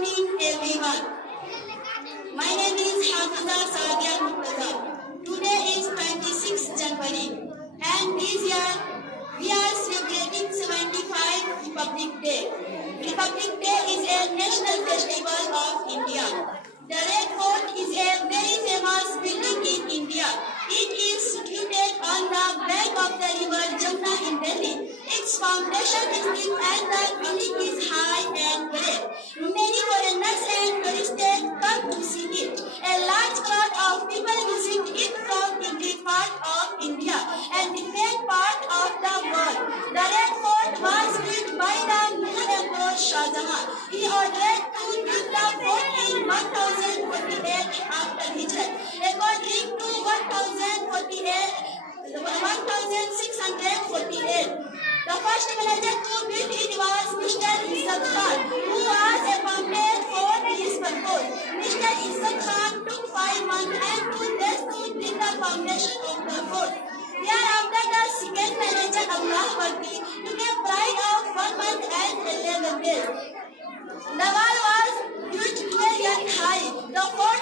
morning, everyone. My name is Hafza Sadiya. Today is 26th January, and this year we are celebrating 75th Republic Day. Republic Day is a national festival of India. The Red Fort is a very famous building in India. It is situated on the bank of the river Jamuna in Delhi. Its foundation is deep and the building is high and great. Many foreigners and tourists come to see it. A large crowd of people visit it from every part of India and different parts of the world. The Red Fort was built by the Mughal Emperor Shah Jahan. He ordered to build the fort in 1048 after Hijrat. According to 1648, the first manager to build it was Mr. Izzat Khan, who was appointed for this purpose. Mr. Izzat Khan took 5 months and 2 days to build the foundation of the fort. Thereafter, the second manager, Allah Akbar, took a pride of 1 month and 11 days. The wall was built 12 years high. The fort